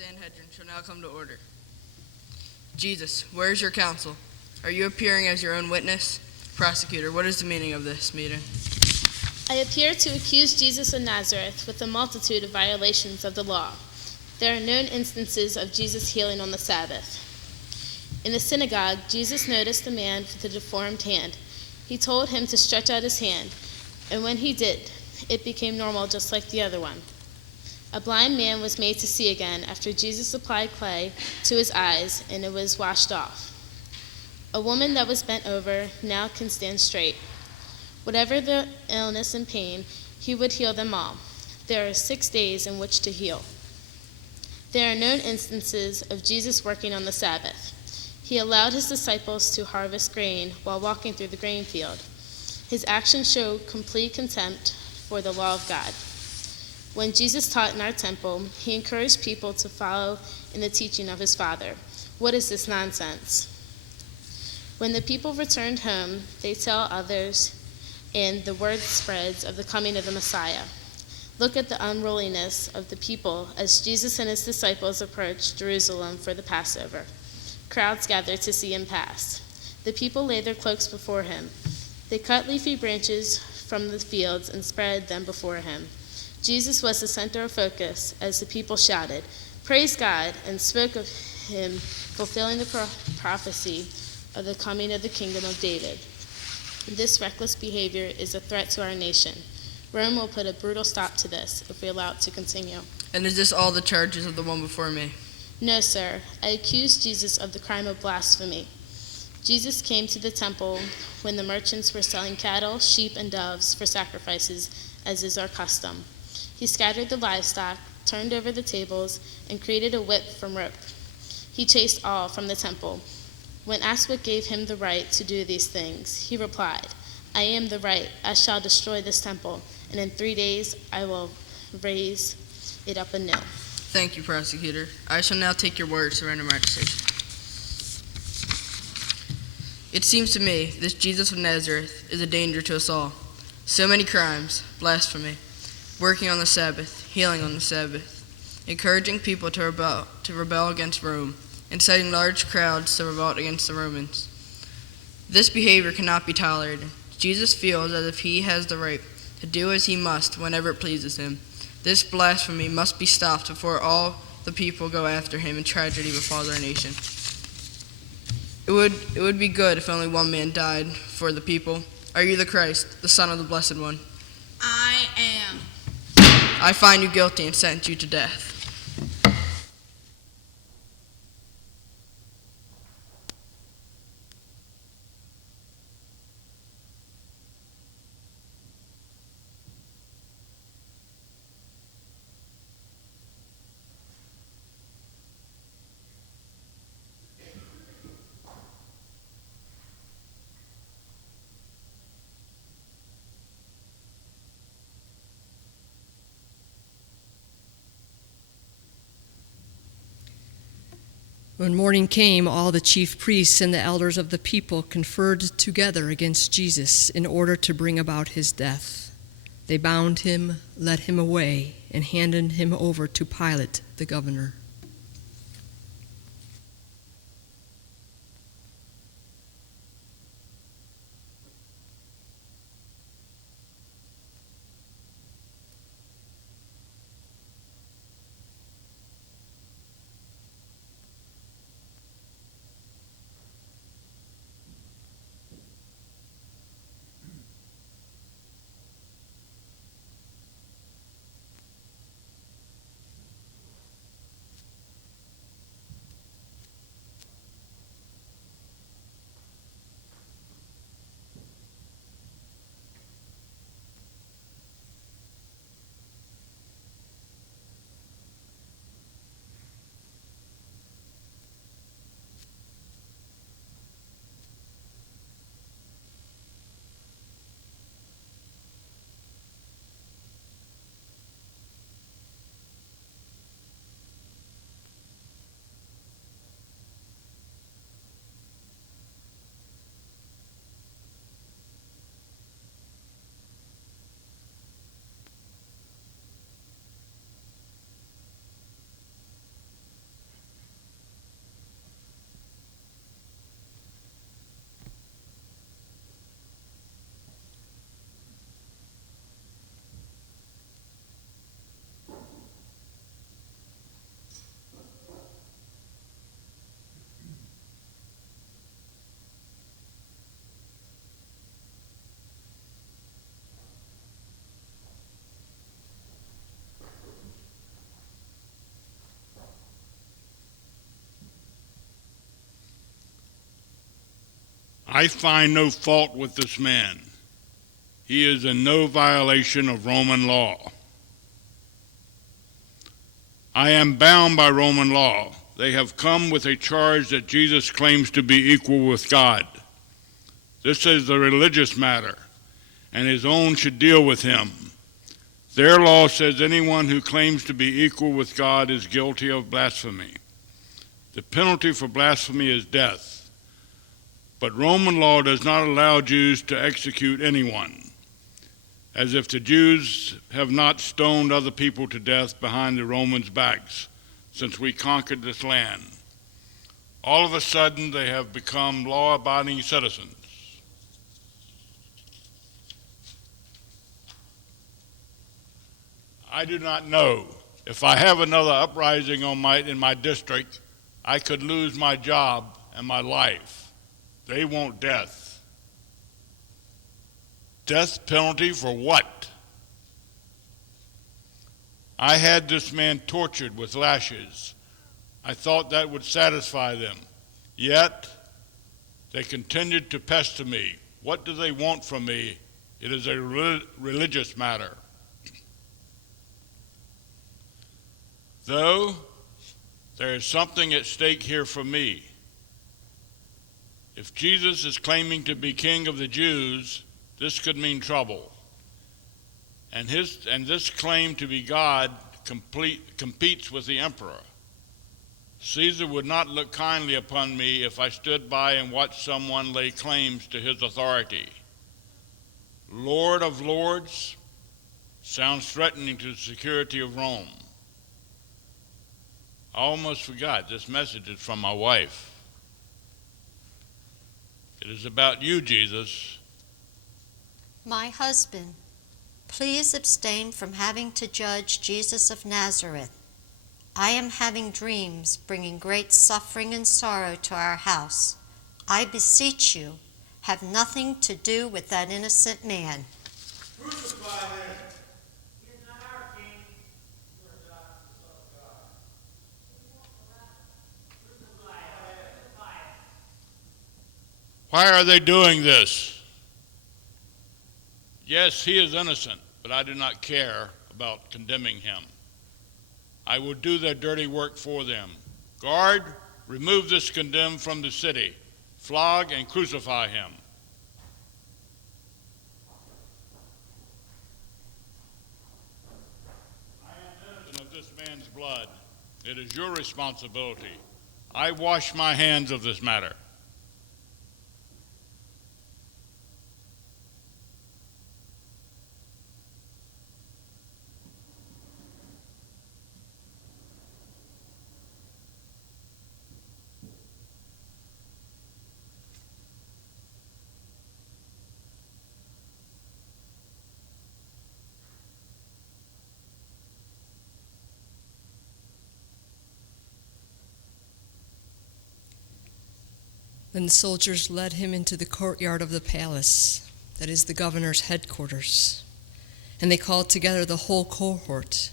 Sanhedrin shall now come to order. Jesus, where is your counsel? Are you appearing as your own witness? Prosecutor, what is the meaning of this meeting? I appear to accuse Jesus of Nazareth with a multitude of violations of the law. There are known instances of Jesus healing on the Sabbath. In the synagogue, Jesus noticed a man with a deformed hand. He told him to stretch out his hand, and when he did, it became normal just like the other one. A blind man was made to see again after Jesus applied clay to his eyes, and it was washed off. A woman that was bent over now can stand straight. Whatever the illness and pain, he would heal them all. There are 6 days in which to heal. There are known instances of Jesus working on the Sabbath. He allowed his disciples to harvest grain while walking through the grain field. His actions show complete contempt for the law of God. When Jesus taught in our temple, he encouraged people to follow in the teaching of his Father. What is this nonsense? When the people returned home, they tell others, and the word spreads of the coming of the Messiah. Look at the unruliness of the people as Jesus and his disciples approached Jerusalem for the Passover. Crowds gathered to see him pass. The people laid their cloaks before him. They cut leafy branches from the fields and spread them before him. Jesus was the center of focus as the people shouted, "Praise God," and spoke of him fulfilling the prophecy of the coming of the kingdom of David. This reckless behavior is a threat to our nation. Rome will put a brutal stop to this if we allow it to continue. And is this all the charges of the one before me? No, sir. I accuse Jesus of the crime of blasphemy. Jesus came to the temple when the merchants were selling cattle, sheep, and doves for sacrifices, as is our custom. He scattered the livestock, turned over the tables, and created a whip from rope. He chased all from the temple. When asked what gave him the right to do these things, he replied, "I am the right. I shall destroy this temple, and in 3 days I will raise it up anew." Thank you, prosecutor. I shall now take your words to render my decision. It seems to me this Jesus of Nazareth is a danger to us all. So many crimes, blasphemy, working on the Sabbath, healing on the Sabbath, encouraging people to rebel against Rome, inciting large crowds to revolt against the Romans. This behavior cannot be tolerated. Jesus feels as if he has the right to do as he must whenever it pleases him. This blasphemy must be stopped before all the people go after him and tragedy befalls our nation. It would be good if only one man died for the people. Are you the Christ, the Son of the Blessed One? I am. I find you guilty and sentence you to death. When morning came, all the chief priests and the elders of the people conferred together against Jesus in order to bring about his death. They bound him, led him away, and handed him over to Pilate, the governor. I find no fault with this man. He is in no violation of Roman law. I am bound by Roman law. They have come with a charge that Jesus claims to be equal with God. This is a religious matter, and his own should deal with him. Their law says anyone who claims to be equal with God is guilty of blasphemy. The penalty for blasphemy is death. But Roman law does not allow Jews to execute anyone, as if the Jews have not stoned other people to death behind the Romans' backs since we conquered this land. All of a sudden, they have become law-abiding citizens. I do not know. If I have another uprising in my district, I could lose my job and my life. They want death. Death penalty for what? I had this man tortured with lashes. I thought that would satisfy them. Yet, they continued to pester me. What do they want from me? It is a religious matter. Though there is something at stake here for me. If Jesus is claiming to be king of the Jews, this could mean trouble. And this claim to be God competes with the emperor. Caesar would not look kindly upon me if I stood by and watched someone lay claims to his authority. Lord of Lords sounds threatening to the security of Rome. I almost forgot, this message is from my wife. It is about you, Jesus. My husband, please abstain from having to judge Jesus of Nazareth. I am having dreams bringing great suffering and sorrow to our house. I beseech you, have nothing to do with that innocent man. Crucify him. He is not our king. You are not the Son of God. Crucify him. Why are they doing this? Yes, he is innocent, but I do not care about condemning him. I will do their dirty work for them. Guard, remove this condemned from the city. Flog and crucify him. I am innocent of this man's blood. It is your responsibility. I wash my hands of this matter. Then the soldiers led him into the courtyard of the palace, that is the governor's headquarters. And they called together the whole cohort.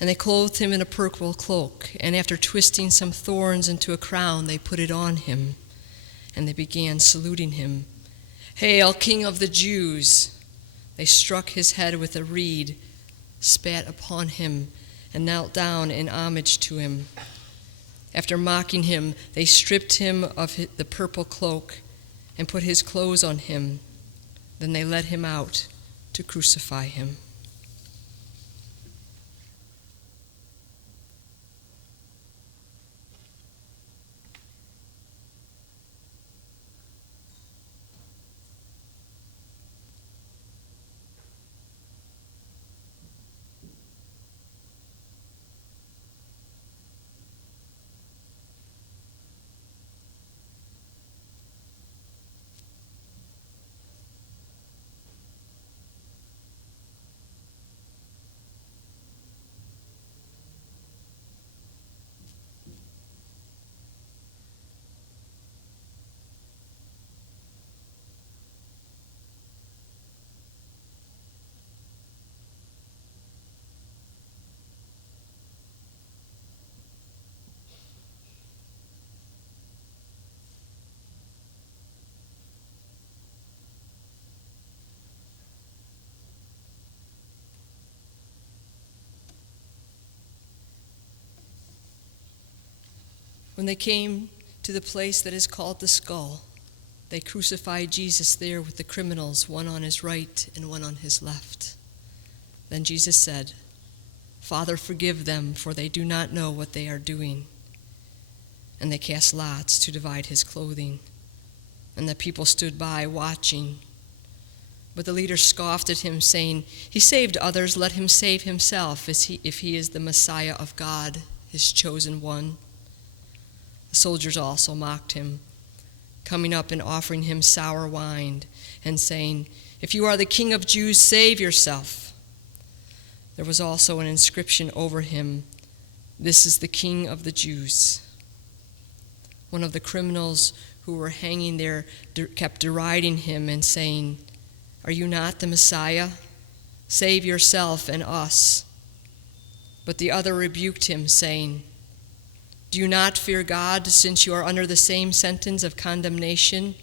And they clothed him in a purple cloak, and after twisting some thorns into a crown, they put it on him. And they began saluting him. "Hail, King of the Jews!" They struck his head with a reed, spat upon him, and knelt down in homage to him. After mocking him, they stripped him of the purple cloak and put his clothes on him. Then they led him out to crucify him. When they came to the place that is called the Skull, they crucified Jesus there with the criminals, one on his right and one on his left. Then Jesus said, "Father, forgive them, for they do not know what they are doing." And they cast lots to divide his clothing. And the people stood by, watching. But the leaders scoffed at him, saying, "He saved others, let him save himself, if he is the Messiah of God, his chosen one." The soldiers also mocked him, coming up and offering him sour wine, and saying, "If you are the King of Jews, save yourself." There was also an inscription over him, "This is the King of the Jews." One of the criminals who were hanging there kept deriding him and saying, "Are you not the Messiah? Save yourself and us." But the other rebuked him, saying, "Do you not fear God, since you are under the same sentence of condemnation?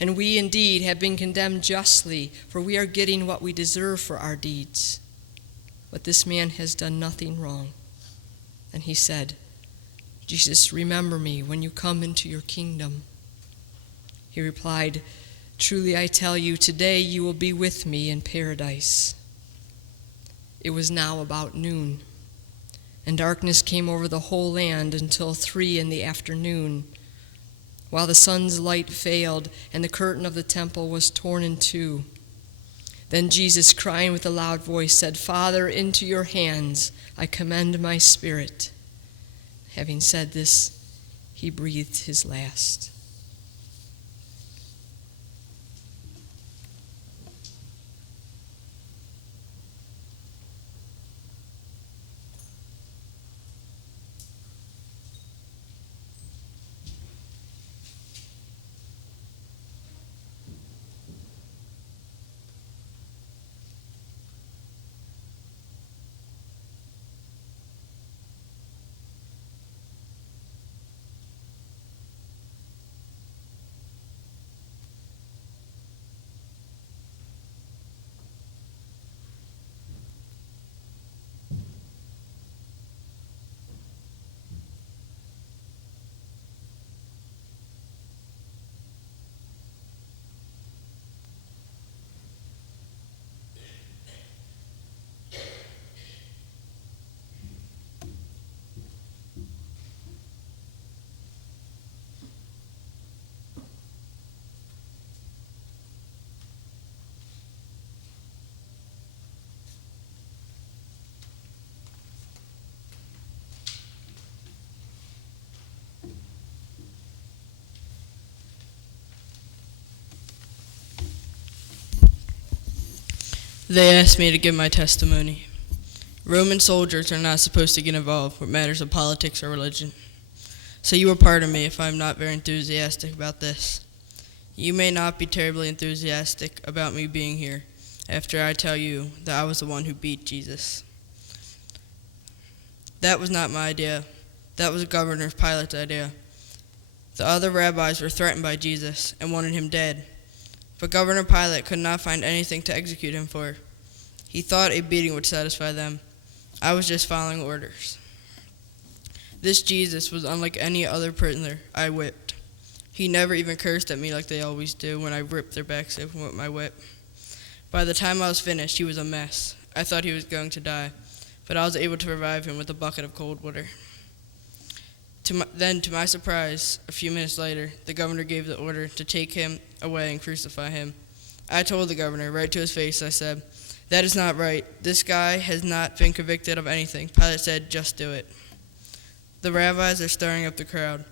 And we indeed have been condemned justly, for we are getting what we deserve for our deeds. But this man has done nothing wrong." And he said, "Jesus, remember me when you come into your kingdom." He replied, "Truly I tell you, today you will be with me in paradise." It was now about noon, and darkness came over the whole land until 3 p.m, while the sun's light failed and the curtain of the temple was torn in two. Then Jesus, crying with a loud voice, said, "Father, into your hands I commend my spirit." Having said this, he breathed his last. They asked me to give my testimony. Roman soldiers are not supposed to get involved with matters of politics or religion. So you will pardon me if I am not very enthusiastic about this. You may not be terribly enthusiastic about me being here after I tell you that I was the one who beat Jesus. That was not my idea. That was Governor Pilate's idea. The other rabbis were threatened by Jesus and wanted him dead. But Governor Pilate could not find anything to execute him for. He thought a beating would satisfy them. I was just following orders. This Jesus was unlike any other prisoner I whipped. He never even cursed at me like they always do when I ripped their backs open with my whip. By the time I was finished, he was a mess. I thought he was going to die, but I was able to revive him with a bucket of cold water. Then, to my surprise, a few minutes later, the governor gave the order to take him away and crucify him. I told the governor right to his face, I said, "That is not right. This guy has not been convicted of anything." Pilate said, "Just do it." The rabbis are stirring up the crowd.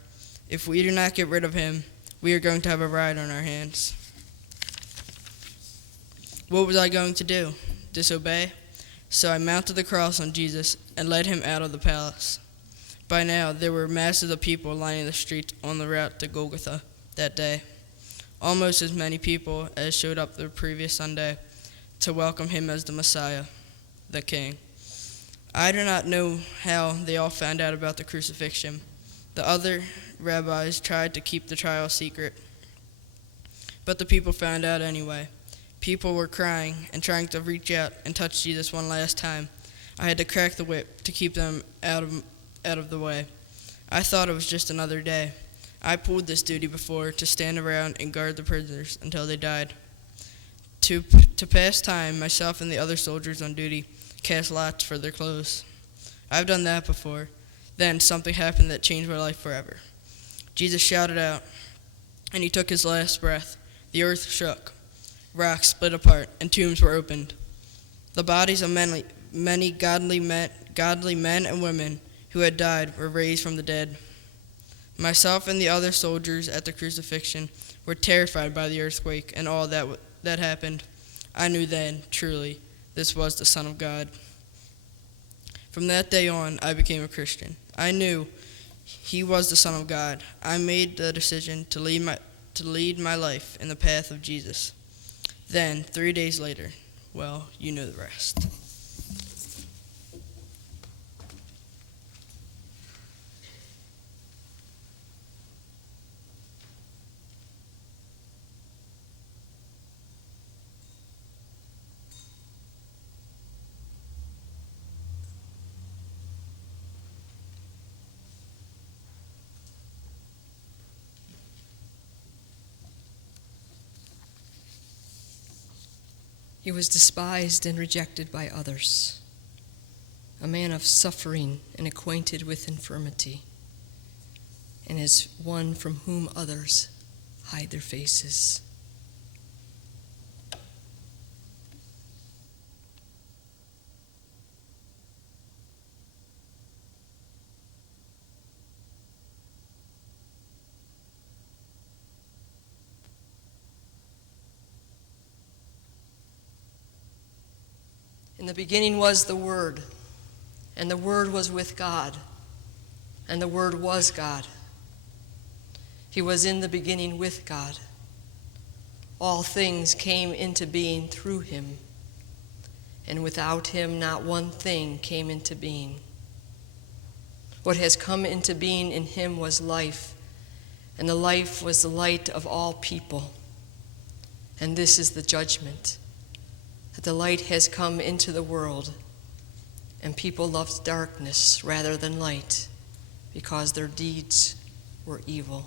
If we do not get rid of him, we are going to have a riot on our hands. What was I going to do? Disobey? So I mounted the cross on Jesus and led him out of the palace. By now, there were masses of people lining the streets on the route to Golgotha that day. Almost as many people as showed up the previous Sunday to welcome him as the Messiah, the King. I do not know how they all found out about the crucifixion. The other rabbis tried to keep the trial secret, but the people found out anyway. People were crying and trying to reach out and touch Jesus one last time. I had to crack the whip to keep them out of the way. I thought it was just another day. I pulled this duty before to stand around and guard the prisoners until they died. To pass time, myself and the other soldiers on duty cast lots for their clothes. I've done that before. Then something happened that changed my life forever. Jesus shouted out, and he took his last breath. The earth shook. Rocks split apart, and tombs were opened. The bodies of many godly men and women who had died were raised from the dead. Myself and the other soldiers at the crucifixion were terrified by the earthquake and all that happened. I knew then, truly, this was the Son of God. From that day on, I became a Christian. I knew he was the Son of God. I made the decision to lead my life in the path of Jesus. Then, 3 days later, well, you know the rest. He was despised and rejected by others, a man of suffering and acquainted with infirmity, and is one from whom others hide their faces. In the beginning was the Word, and the Word was with God, and the Word was God. He was in the beginning with God. All things came into being through him, and without him not one thing came into being. What has come into being in him was life, and the life was the light of all people. And this is the judgment, that the light has come into the world, and people loved darkness rather than light, because their deeds were evil.